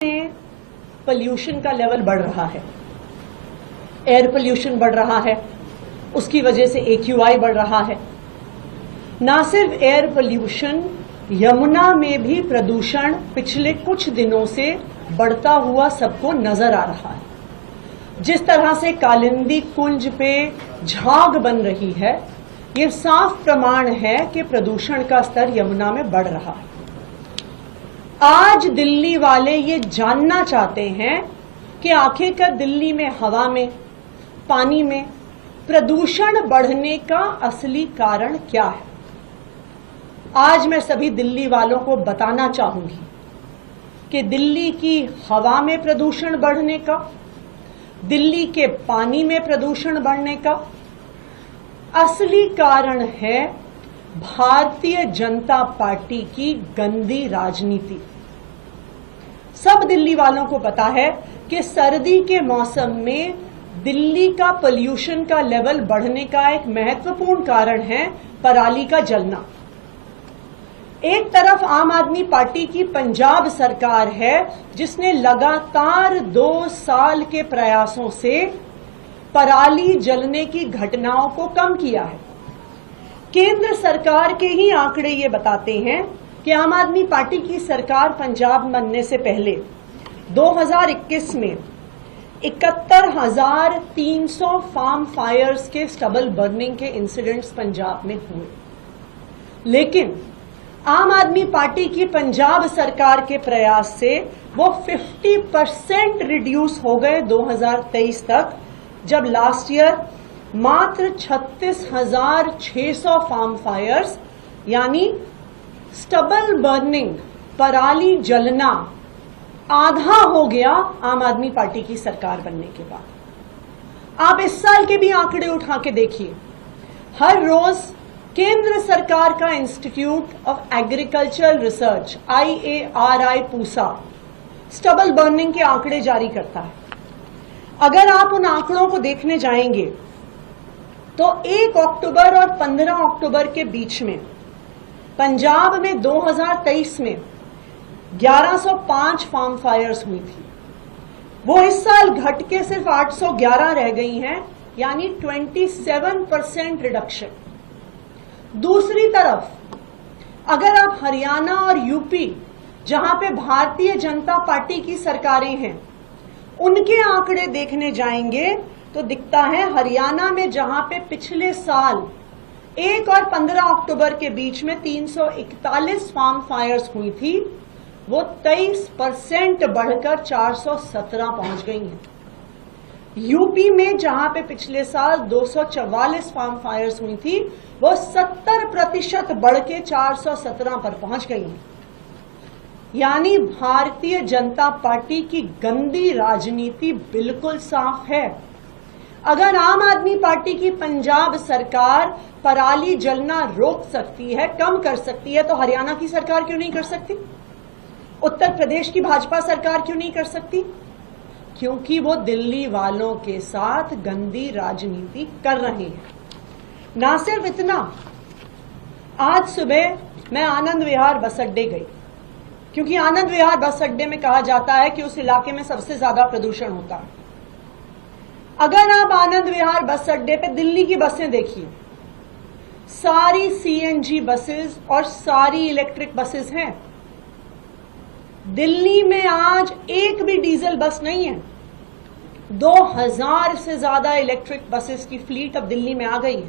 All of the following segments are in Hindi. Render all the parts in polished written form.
में पोल्यूशन का लेवल बढ़ रहा है, एयर पोल्यूशन बढ़ रहा है, उसकी वजह से AQI बढ़ रहा है। ना सिर्फ एयर पोल्यूशन, यमुना में भी प्रदूषण पिछले कुछ दिनों से बढ़ता हुआ सबको नजर आ रहा है। जिस तरह से कालिंदी कुंज पे झाग बन रही है, ये साफ प्रमाण है कि प्रदूषण का स्तर यमुना में बढ़ रहा है। आज दिल्ली वाले ये जानना चाहते हैं कि आखिरकार दिल्ली में हवा में, पानी में प्रदूषण बढ़ने का असली कारण क्या है। आज मैं सभी दिल्ली वालों को बताना चाहूंगी कि दिल्ली की हवा में प्रदूषण बढ़ने का, दिल्ली के पानी में प्रदूषण बढ़ने का असली कारण है भारतीय जनता पार्टी की गंदी राजनीति। सब दिल्ली वालों को पता है कि सर्दी के मौसम में दिल्ली का पोल्यूशन का लेवल बढ़ने का एक महत्वपूर्ण कारण है पराली का जलना। एक तरफ आम आदमी पार्टी की पंजाब सरकार है जिसने लगातार 2 साल के प्रयासों से पराली जलने की घटनाओं को कम किया है। केंद्र सरकार के ही आंकड़े ये बताते हैं कि आम आदमी पार्टी की सरकार पंजाब बनने से पहले 2021 में 71,300 फार्म फायर्स के स्टबल बर्निंग के इंसिडेंट्स पंजाब में हुए। लेकिन आम आदमी पार्टी की पंजाब सरकार के प्रयास से वो 50% रिड्यूस हो गए 2023 तक, जब लास्ट ईयर मात्र 36,600 फार्म फायर्स यानी स्टबल बर्निंग, पराली जलना आधा हो गया आम आदमी पार्टी की सरकार बनने के बाद। आप इस साल के भी आंकड़े उठा के देखिए। हर रोज केंद्र सरकार का institute of agricultural research IARI Pusa stubble burning के आंकड़े जारी करता है। अगर आप उन आंकड़ों को देखने जाएंगे तो 1 अक्टूबर और 15 अक्टूबर के बीच में पंजाब में 2023 में 1105 फार्म फायर्स हुई थी। वो इस साल घट के सिर्फ 811 रह गई हैं, यानी 27% रिडक्शन। दूसरी तरफ अगर आप हरियाणा और यूपी, जहां पे भारतीय जनता पार्टी की सरकारें हैं, उनके आंकड़े देखने जाएंगे तो दिखता है हरियाणा में जहां पे पिछले साल 1 और 15 अक्टूबर के बीच में 341 फार्म फायर्स हुई थी, वो 23% बढ़कर 417 पहुंच गई हैं। यूपी में जहां पे पिछले साल 244 फार्म फायर्स हुई थी, वो 70% बढ़ के 417 पर पहुंच गई हैं। यानी भारतीय जनता पार्टी की गंदी राजनीति बिल्कुल साफ है। अगर आम आदमी पार्टी की पंजाब सरकार पराली जलना रोक सकती है, कम कर सकती है, तो हरियाणा की सरकार क्यों नहीं कर सकती? उत्तर प्रदेश की भाजपा सरकार क्यों नहीं कर सकती? क्योंकि वो दिल्ली वालों के साथ गंदी राजनीति कर रहे हैं। ना सिर्फ इतना, आज सुबह मैं आनंद विहार बस अड्डे गई, क्योंकि आनंद विहार बस अड्डे में कहा जाता है कि उस इलाके में सबसे ज्यादा प्रदूषण होता है। अगर आप आनंद विहार बस अड्डे पे दिल्ली की बसें देखिए, सारी CNG बसेस और सारी इलेक्ट्रिक बसेस हैं। दिल्ली में आज एक भी डीजल बस नहीं है। 2000 से ज्यादा इलेक्ट्रिक बसेस की फ्लीट अब दिल्ली में आ गई है।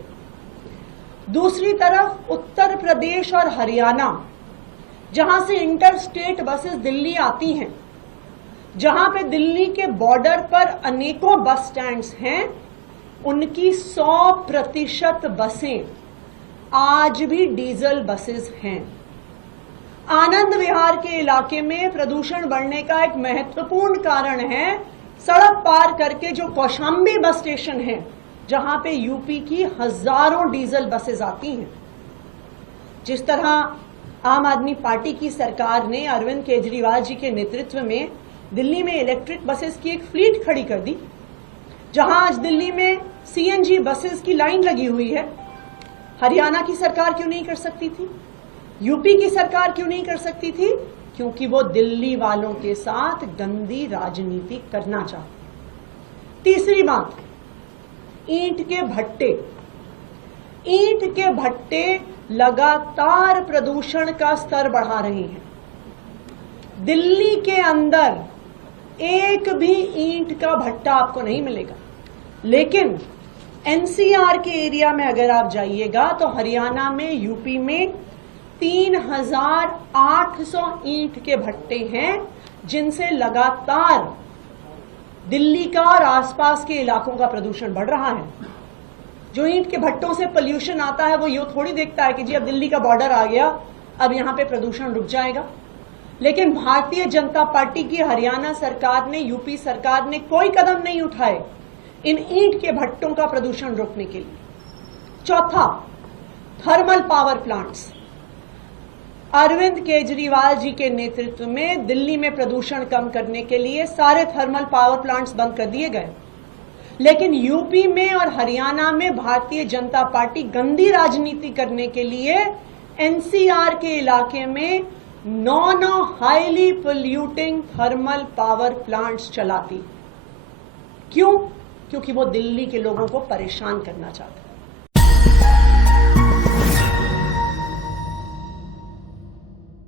दूसरी तरफ उत्तर प्रदेश और हरियाणा, जहां से इंटर स्टेट बसेस दिल्ली आती हैं, जहां पे दिल्ली के बॉर्डर पर अनेकों बस स्टैंड्स हैं, उनकी 100% बसें आज भी डीजल बसेस हैं। आनंद विहार के इलाके में प्रदूषण बढ़ने का एक महत्वपूर्ण कारण है सड़क पार करके जो कौशाम्बी बस स्टेशन है, जहां पे यूपी की हजारों डीजल बसेस आती हैं। जिस तरह आम आदमी पार्टी की सरकार ने अरविंद केजरीवाल जी के नेतृत्व में दिल्ली में इलेक्ट्रिक बसेस की एक फ्लीट खड़ी कर दी, जहां आज दिल्ली में CNG बसेस की लाइन लगी हुई है, हरियाणा की सरकार क्यों नहीं कर सकती थी? यूपी की सरकार क्यों नहीं कर सकती थी? क्योंकि वो दिल्ली वालों के साथ गंदी राजनीति करना चाहते। तीसरी बात, ईंट के भट्टे। ईंट के भट्टे लगातार प्रदूषण का स्तर बढ़ा रहे हैं। दिल्ली के अंदर एक भी ईंट का भट्टा आपको नहीं मिलेगा, लेकिन एनसीआर के एरिया में अगर आप जाइएगा तो हरियाणा में, यूपी में 3800 ईंट के भट्टे हैं, जिनसे लगातार दिल्ली का और आसपास के इलाकों का प्रदूषण बढ़ रहा है। जो ईंट के भट्टों से पोल्यूशन आता है वो ये थोड़ी देखता है कि जी अब दिल्ली का बॉर्डर आ गया, अब यहां पे प्रदूषण रुक जाएगा। लेकिन भारतीय जनता पार्टी की हरियाणा सरकार ने, यूपी सरकार ने कोई कदम नहीं उठाए इन ईंट के भट्टों का प्रदूषण रोकने के लिए। चौथा, thermal power plants. Arvind Kejriwal ji के नेतृत्व में दिल्ली में प्रदूषण कम करने के लिए सारे थर्मल पावर प्लांट्स बंद कर दिए गए, लेकिन यूपी में और हरियाणा में भारतीय जनता पार्टी गंदी राजनीति करने के लिए एनसीआर के इलाके में 9 highly polluting thermal power plants चलाती। क्यों? क्योंकि वो दिल्ली के लोगों को परेशान करना चाहते हैं।